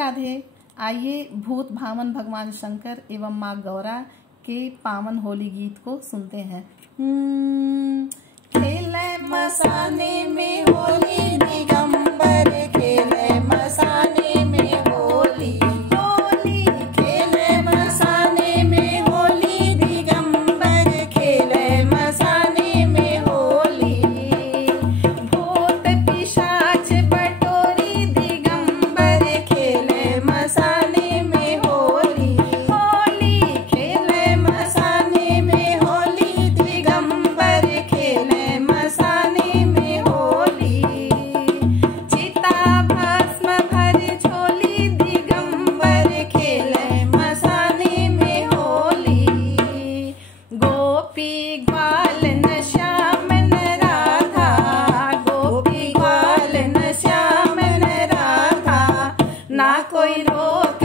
राधे। आइए भूत भावन भगवान शंकर एवं माँ गौरा के पावन होली गीत को सुनते हैं। खेले मसाने में होली दिगंबर, खेले मसाने में होली, होली खेले मसाने में होली दिगंबर, खेले मसाने में होली। भूत पिशाच बटोरी दिगंबर, खेले मसाने में होली, होली खेले मसाने में होली दिगंबर, खेले मसाने में होली। चिता भस्म भर झोली दिगंबर, खेले मसाने में होली। गोपी ग्वाल न श्याम न राधा, गोपी ग्वाल न श्याम न राधा, ना कोई रोक